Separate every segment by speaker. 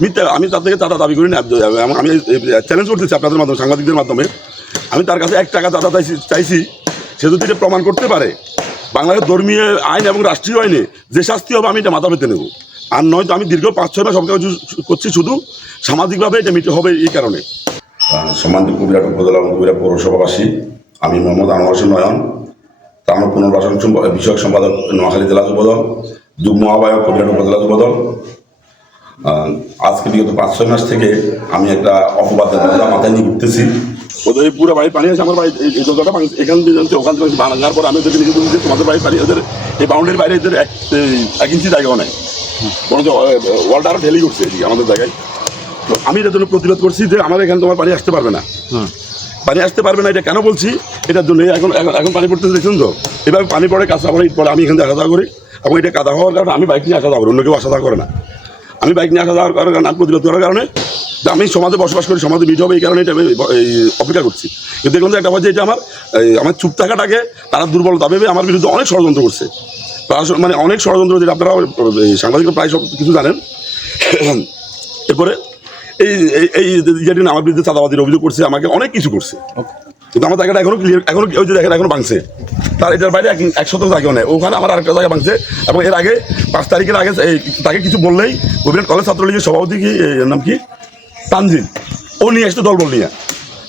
Speaker 1: মিথ্যা, আমি তার থেকে চাঁদা দাবি করি না। আমি- চ্যালেঞ্জ করতেছি আপনাদের মাধ্যমে, সাংবাদিকদের মাধ্যমে। আমি তার কাছে এক টাকা চাঁদা চাইছি চাইছি, সে যদি এটা প্রমাণ করতে পারে, বাংলাদেশের ধর্মীয় আইন এবং রাষ্ট্রীয় আইনে যে শাস্তি হবে, আমি এটা মাথা পেতে নেব। আর নয়তো আমি দীর্ঘ পাঁচ, ছয় মাস কাজ করছি শুধু সামাজিকভাবে এটা মিটে হবে এই কারণে। সম্মানিত কবিরাট উপজেলা কবিরা পৌরসভাবাসী, আমি মোহাম্মদ আনোয়ার হোসেন নয়ন তা আমার পুনর্বাসন বিষয়ক সম্পাদক নোয়াখালী জেলা যুবদল, যুগ্ম আহ্বায়ক কবিরাট উপজেলা যুবদল আজকে বিগত পাঁচ ছয় মাস থেকে আমি একটা অপবাদের কথা মাথায় নিয়ে ঘুরতেছি। ওদের এই পুরো বাড়ির পানি আছে আমার বাড়ি এই- জায়গাটা এখান থেকে জানতে ওখান থেকে ভাঙার পর আমি ওদেরকে লিখে বলছি যে তোমাদের বাড়ির পানি ওদের এই বাউন্ডারির বাইরে এদের এক এক ইঞ্চি জায়গাও নেই। বরঞ্চ ওয়ালটা আরও ঢেলি করছে এদিকে আমাদের জায়গায়। তো আমি এটার জন্য প্রতিরোধ করছি যে আমার এখানে তোমার পানি আসতে পারবে না। পানি আসতে পারবে না এটা কেন বলছি? এটার জন্য এখন এখন- এখন পানি পড়তে দেখছেন তো। এভাবে পানি পড়ে কাঁচা পড়ে ইট পড়ে আমি এখান থেকে আসা যাওয়া করি। এবং এটা কাদা হওয়ার কারণে আমি বাইক নিয়ে আসা যাওয়া করি অন্য কেউ আসা যাওয়া করে না। আমি বাইক নিয়ে আসা যাওয়ার কারণে আমি প্রতিরোধ করার কারণে আমি সমাজে বসবাস করি, সমাজে মিট হবে এই কারণে এটা আমি অপেক্ষা করছি। কিন্তু দেখলাম যে একটা কথা এটা আমার আমার চুপ থাকাটাকে তারা দুর্বলতা ভেবে আমার বিরুদ্ধে অনেক ষড়যন্ত্র করছে। মানে অনেক ষড়যন্ত্র যেটা আপনারা সাংবাদিকরা প্রায় সব কিছু জানেন। এরপরে এই, এই- এই যেটি আমার বিরুদ্ধে চাঁদাবাদির অভিযোগ করছে, আমাকে অনেক কিছু করছে। কিন্তু আমার জায়গাটা এখনও ক্লিয়ার এখনও ওই যে দেখেন, এখনও ভাঙছে। তার এটার বাইরে এক এক শতক জায়গাও নেই ওখানে আমার আরেকটা জায়গা ভাঙছে এবং এর আগে পাঁচ তারিখের আগে এই তাকে কিছু বললেই কবিরাট কলেজ ছাত্রলীগের সভাপতি কি নাম কি? তানজিল ও নিয়ে আসতো দলবল নিয়ে।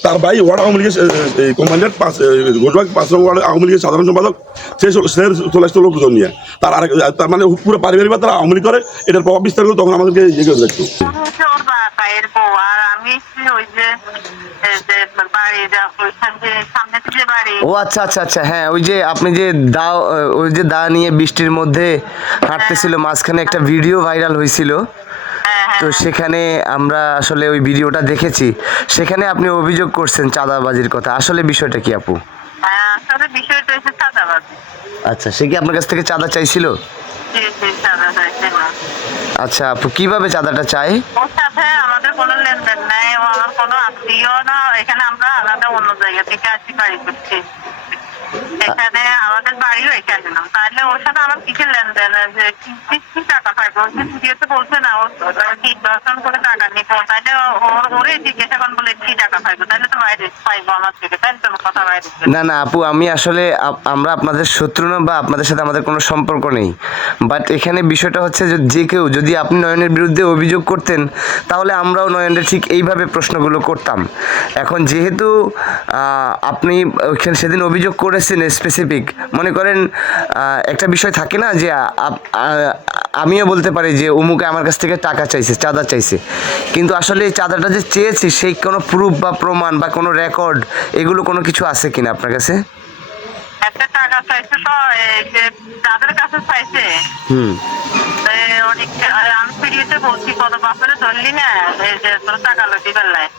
Speaker 1: তার ভাই ওয়ার্ড আওয়ামী লীগের কোম্পানির পাঁচ গোটবাগ পাঁচ নম্বর ওয়ার্ড আওয়ামী লীগের সাধারণ সম্পাদক, সে চল- আসতো লোকজন নিয়ে। তার আরেক তার মানে পুরো পারিবারিক তারা আওয়ামী লীগ করে, এটার প্রভাব বিস্তার করে তখন আমাদেরকে ইয়ে করে দেখতো।
Speaker 2: আমি ওই যে
Speaker 3: ও আচ্ছা আচ্ছা আচ্ছা হ্যাঁ ওই যে আপনি যে দা ওই যে দা নিয়ে বৃষ্টির মধ্যে হাঁটতেছিল মাঝখানে একটা ভিডিও ভাইরাল হয়েছিল।
Speaker 2: হ্যাঁ হ্যাঁ
Speaker 3: তো সেখানে আমরা আসলে ওই ভিডিওটা দেখেছি। সেখানে আপনি অভিযোগ করছেন চাঁদাবাজির কথা। আসলে বিষয়টা কি আপু?
Speaker 2: হ্যাঁ,
Speaker 3: আচ্ছা সে কি আপনার কাছ থেকে চাঁদা চাইছিল? আচ্ছা আপু কীভাবে চাঁদাটা চাই
Speaker 2: ওর সাথে আমাদের কোনো লেনদেন নাই ও কোনো আত্মীয়, না, এখানে আমরা আলাদা অন্য জায়গা থেকে আসি, বাড়ি করছি এখানে আমাদের বাড়িও এখানে না। তাহলে ওর সাথে আমার কিসের লেনদেন কি- কি টাকা না
Speaker 3: না, আপু, আমি আসলে আমরা আপনাদের শত্রু না বা আপনাদের সাথে আমাদের কোনো সম্পর্ক নেই। বাট এখানে বিষয়টা হচ্ছে যে কেউ যদি আপনি নয়নের বিরুদ্ধে অভিযোগ করতেন, তাহলে আমরাও নয়নের ঠিক এইভাবে প্রশ্নগুলো করতাম। এখন যেহেতু আপনি ওইখানে সেদিন অভিযোগ করেছেন স্পেসিফিক মনে করেন একটা বিষয় থাকে না যে আমিও বলতে পারি যে অমুকে আমার কাছ থেকে টাকা চাইছে চাঁদা চাইছে। কিন্তু আসলে এই চাঁদাটা যে চেয়েছি সেই কোনো প্রুফ বা প্রমাণ বা কোনো রেকর্ড এগুলো কোনো কিছু আছে কিনা আপনার কাছে?
Speaker 2: একটা টাকা চাইছে তো যে যাদের কাছে চাইছে।
Speaker 3: হুম।
Speaker 2: এ, অনেক আমি পিড়িতে বলছি কত বাপরে ধরলি না? এই যে তোর টাকা লটি বেলায়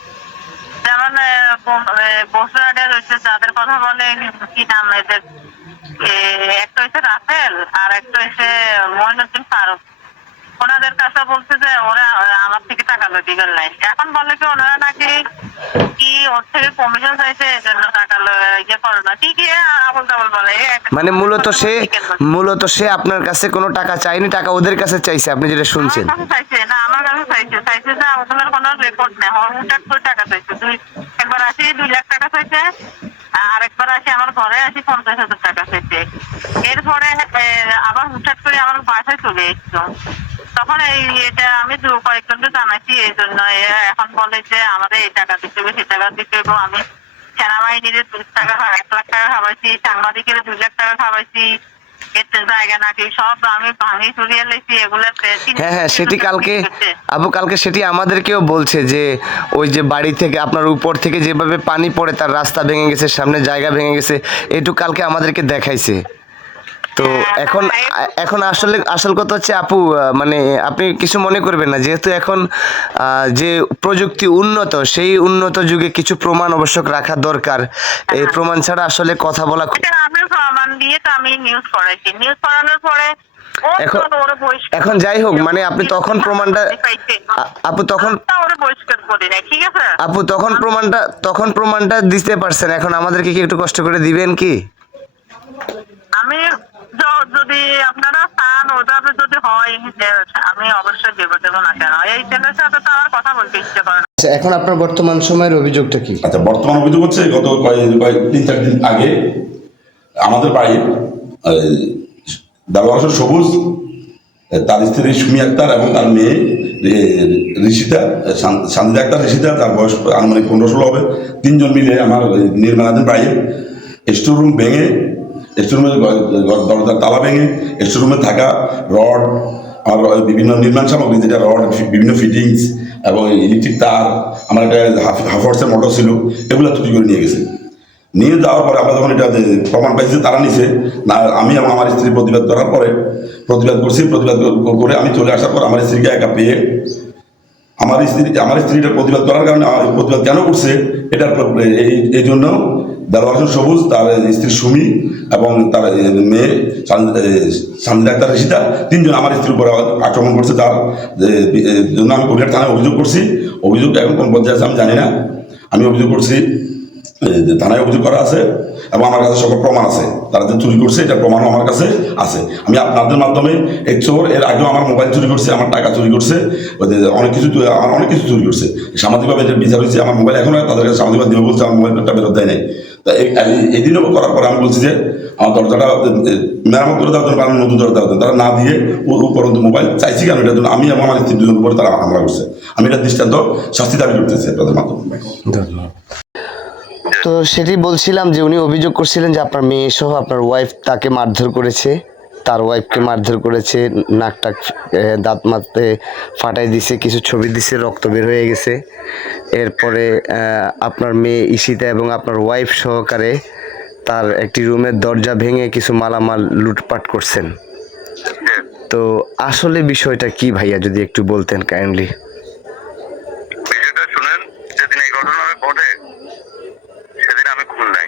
Speaker 2: যেমন যাদের কথা বলে কি নাম এদের? একটা হচ্ছে রাফেল আর একটা হচ্ছে মইনুদ্দিন ফারুক। ওনাদের কাছে বলছে যে ওরা আমার থেকে টাকা লটি নাই এখন বলে কি ওনারা নাকি কি ওর থেকে কমিশন চাইছে এই জন্য টাকা ইয়ে করে না। কি কি আবল তাবল বলে
Speaker 3: মানে মূলত সে মূলত সে আপনার কাছে কোনো টাকা চায়নি টাকা ওদের কাছে চাইছে আপনি যেটা শুনছেন।
Speaker 2: চাইছে না আমার কাছে চাইছে। চাইছে যে ওদের কোনো রেকর্ড নেই। হঠাৎ করে টাকা চাইছে। দুই একবার আসি দুই লাখ টাকা চাইছে। আর একবার আসি, আমার ঘরে আসি, পঞ্চাশ হাজার টাকা পেতে। এরপরে আবার হুটহাট করে আমার বাসায় চলে এসছো তখন এই এটা আমি দু কয়েকজনকে জানাইছি এই জন্য এখন বলে যে আমাদের এই টাকা দিতে হবে সেই টাকা দিতে হবে। আমি সেনাবাহিনীর দু টাকা এক লাখ টাকা খাওয়াইছি সাংবাদিকের দুই লাখ টাকা খাওয়াইছি
Speaker 3: হ্যাঁ হ্যাঁ সেটি কালকে আবু কালকে সেটি আমাদেরকেও বলছে যে ওই যে বাড়ি থেকে আপনার উপর থেকে যেভাবে পানি পড়ে তার রাস্তা ভেঙে গেছে সামনে জায়গা ভেঙে গেছে এটু কালকে আমাদেরকে দেখাইছে। তো এখন এখন আসলে আসল কথা হচ্ছে আপু মানে আপনি কিছু মনে করবেন না যেহেতু এখন আহ, যে প্রযুক্তি উন্নত সেই উন্নত যুগে কিছু প্রমাণ অবশ্যক রাখা দরকার। এই প্রমাণ ছাড়া আসলে কথা বলা খুব-
Speaker 2: দিয়ে তো আমি নিউজ করাইছি নিউজ করানোর পরে
Speaker 3: এখন- এখন যাই হোক, মানে আপনি তখন প্রমাণটা- আপু তখন
Speaker 2: ঠিক আছে?
Speaker 3: আপু তখন প্রমাণটা তখন প্রমাণটা দিতে পারছেন। এখন আমাদেরকে কি একটু কষ্ট করে দিবেন কি?
Speaker 2: আমি যদি আপনারা চান ওইভাবে যদি হয় আমি অবশ্যই দেবো দেবো না কেন? এই ছেলের সাথে তো আমার কথা বলতে ইচ্ছে করে
Speaker 3: আচ্ছা এখন আপনার বর্তমান সময়ের অভিযোগটা কি?
Speaker 1: আচ্ছা বর্তমান অভিযোগ হচ্ছে গত কয়েক তিন চার দিন আগে আমাদের বাড়ির দারোয়ার সবুজ তার স্ত্রী সুমি আক্তার এবং তার মেয়ে ঋষিতা শান- শান্তিদা আক্তার, ঋষিতা, তার বয়স আনুমানিক পনেরো ষোলো হবে। তিনজন মিলে আমার নির্মাণাধীন বাড়ির স্টোর রুম ভেঙে, স্টোর রুমের দরজার তালা ভেঙে, স্টোর রুমে থাকা রড, আমার বিভিন্ন নির্মাণ সামগ্রী, যেটা রড বিভিন্ন ফিটিংস এবং ইলেকট্রিক তার, আমার একটা হাফ হাফার্সের মোটর ছিল, এগুলো চুরি করে নিয়ে গেছে। নিয়ে যাওয়ার পরে আমরা যখন এটা প্রমাণ পাইছি, তারা নিছে। না, আমি এবং আমার স্ত্রী প্রতিবাদ করার পরে, প্রতিবাদ করছি, প্রতিবাদ করে আমি চলে আসার পর আমার স্ত্রীকে একা পেয়ে আমার স্ত্রী, আমার স্ত্রীটা প্রতিবাদ করার কারণে প্রতিবাদ কেন করছে, এটার এই এই জন্য দারোয়ার সবুজ, তার স্ত্রী সুমি এবং তার মেয়ে শান্তি ডাক্তার ঋষিতা তিনজন আমার স্ত্রীর উপরে আক্রমণ করছে তার জন্য আমি কুড়িয়ার থানায় অভিযোগ করছি। অভিযোগ এখন কোন পর্যায়ে আছে আমি জানি না। আমি অভিযোগ করছি থানায় অভিযোগ করা আছে এবং আমার কাছে সকল প্রমাণ আছে। তারা যে চুরি করছে এটা প্রমাণও আমার কাছে আছে। আমি আপনাদের মাধ্যমে এই চোর, এর আগেও আমার মোবাইল চুরি করছে, আমার টাকা চুরি করছে অনেক কিছু আমার অনেক কিছু চুরি করছে। সামাজিকভাবে এটা বিচার হয়েছে, আমার মোবাইল এখনও তাদের কাছে সামাজিকভাবে দেবে বলছে, আমার মোবাইলটা ফেরত দেয় নাই। তা এই- করার পরে আমি বলছি যে, আমার দরজাটা মেরামত করে দেওয়ার জন্য বা নতুন দরজা দেওয়ার তারা না দিয়ে উপরন্তু মোবাইল চাইছি কেন? এটার জন্য আমি এবং আমার স্ত্রী দুজন উপরে তারা হামলা করছে। আমি এটা দৃষ্টান্ত শাস্তি দাবি করতেছি আপনাদের মাধ্যমে।
Speaker 3: তো সেটি বলছিলাম যে উনি অভিযোগ করছিলেন যে আপনার মেয়ে সহ আপনার ওয়াইফ তাকে মারধর করেছে, তার ওয়াইফকে মারধর করেছে, নাক টাক দাঁত মাতে ফাটাই দিছে, কিছু ছবি দিছে, রক্ত বের হয়ে গেছে। এরপরে আপনার মেয়ে ঈশিতা এবং আপনার ওয়াইফ সহকারে তার একটি রুমের দরজা ভেঙে কিছু মালামাল লুটপাট করছেন। তো আসলে বিষয়টা কি ভাইয়া, যদি একটু বলতেন কাইন্ডলি
Speaker 4: বিষয়টা শুনেন যেদিন এই ঘটনা ঘটে সেদিন আমি খুন নাই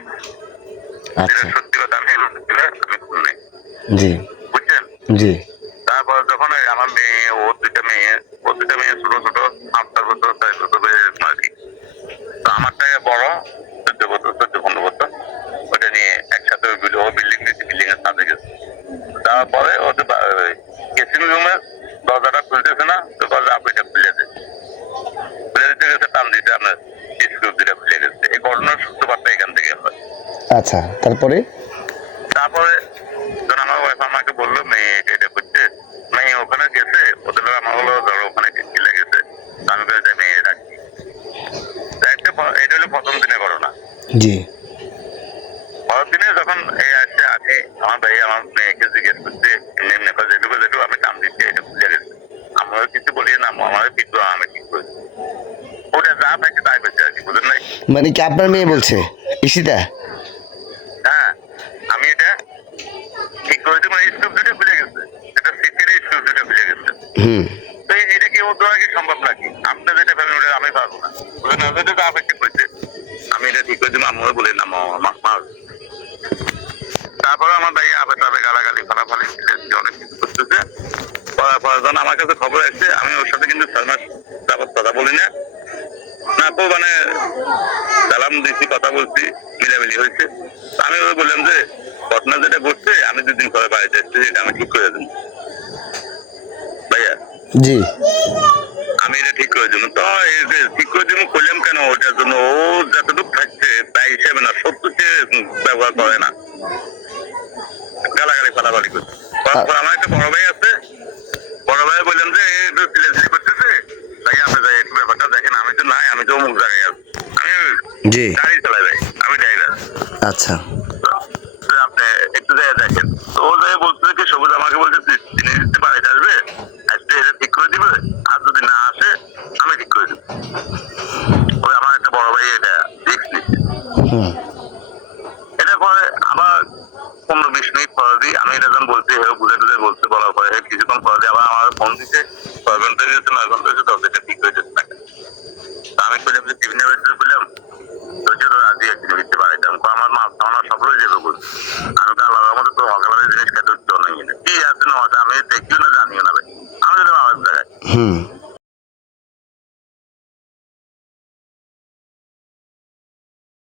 Speaker 3: আচ্ছা।
Speaker 4: সত্যি কথা আমি নাই
Speaker 3: জি।
Speaker 4: বুঝছেন?
Speaker 3: জি।
Speaker 4: তারপর যখন আমার মেয়ে ও দুটা মেয়ে ও দুটা মেয়ে ছোট ছোট চার বছর চার বছর আর কি। তো আমার থেকে বড় চোদ্দ বছর চোদ্দ পনেরো বছর ওটা নিয়ে একসাথে ও বিল্ডিং নিয়েছে বিল্ডিং এর সাথে গেছে। তারপরে ওদের গেসিং রুমের দরজাটা খুলতেছে না তো বলে আপনি এটা খুলে দেন খুলে দিতে গেছে টান দিতে আপনার স্ক্রু দুটা খুলে গেছে এই ঘটনার সূত্রপাতটা এখান থেকে হয়
Speaker 3: আচ্ছা তারপরে?
Speaker 4: তারপরে আমার ওয়াইফ আমাকে বলল মেয়ে এটা এটা করছে? মেয়ে ওখানে গেছে? ওদের আমার হলো ধরো ওখানে গেছে। আমি বলছি মেয়ে রাখি এটা হলো প্রথম ঘটনা
Speaker 3: জি।
Speaker 4: পরের দিনে যখন এই আসছে আমার ভাই আমার মেয়েকে জিজ্ঞেস করছে এমনি এমনি করে যেটুকু যেটুকু আমি কাম দিচ্ছি এটা খুলে গেছে। আমরা কিছু বলি না কিছু আমি ঠিক করেছি। ওটা যা থাকে তাই করছে আর কি বুঝলেন নাই
Speaker 3: মানে কি আপনার মেয়ে বলছে? ঈশিতা
Speaker 4: হ্যাঁ আমি এটা ঠিক করেছি মানে স্কুপ দুটো খুলে গেছে এটা সিটের স্কুপ দুটো খুলে গেছে
Speaker 3: হুম।
Speaker 4: এটা কি ওর দ্বারা কি সম্ভব নাকি? আপনি যেটা ফেলেন ওটা আমি পারব না। বলে না যেটা তো ঠিক করছে। আমি এটা ঠিক করেছি আমিও বলে না মা তারপরে আমার ভাই আবে তাবে গালাগালি, ফালাফালি অনেক কিছু করতেছে। পরে যখন আমার কাছে খবর আসছে, আমি ওর সাথে কিন্তু ছয় মাস যাবত কথা বলি না। না তো মানে সালাম দিচ্ছি, কথা বলছি, মিলামিলি হয়েছে। আমি ওই বললাম যে, ঘটনা যেটা ঘটছে, আমি দুদিন পরে বাড়িতে এসেছি আমি ঠিক করে ভাইয়া
Speaker 3: জি।
Speaker 4: আমি এটা ঠিক করে দিব তো ঠিক করে দিব কেন? ওটার জন্য ও যতটুকু থাকছে তাই হিসেবে না সত্য সে ব্যবহার করে না। গালাগালি করছে। আমার একটা বড় ভাই আছে। বড় ভাই বললাম যে করতেছে তাই আপনি যাই একটু ব্যাপারটা দেখেন। আমি তো নাই আমি তো অমুক জায়গায় আছি। আমি
Speaker 3: জি।
Speaker 4: গাড়ি চালাই ভাই আমি ড্রাইভার।
Speaker 3: আচ্ছা
Speaker 4: তো আপনি একটু জায়গা দেখেন তো ও জায়গায় বলছে কি সবুজ আমাকে বলছে "তুই চিনি দিতে বাড়িতে আসবে আজকে এটা ঠিক করে দিবে আর যদি না আসে আমি ঠিক করে দেবো ওই আমার একটা বড় ভাই এটা রিক্স নিচ্ছে
Speaker 3: হুম
Speaker 4: এটা পরে আবার পনেরো বিশ মিনিট পরে দিই আমি এটা যখন বলছি হেও বুঝে টুঝে বলতে বলার পরে হে কিছুক্ষণ পরে দিয়ে আবার আমার ফোন দিচ্ছে ছয় ঘণ্টা দিয়েছে নয় ঘণ্টা দিয়েছে দশ এটা ঠিক হয়ে যেতে থাকে তা আমি বললাম যে টিফিনে বেশি বললাম ধৈর্য রাজি একদিন ভিত্তি কই, আমার মাছ আমার সব রয়ে যাবে বলছি। আমি তো আল্লাহর মতো তো হকালের জিনিস খেতে হচ্ছে অনেক কি আছে না আমি দেখিও না জানিও না আমি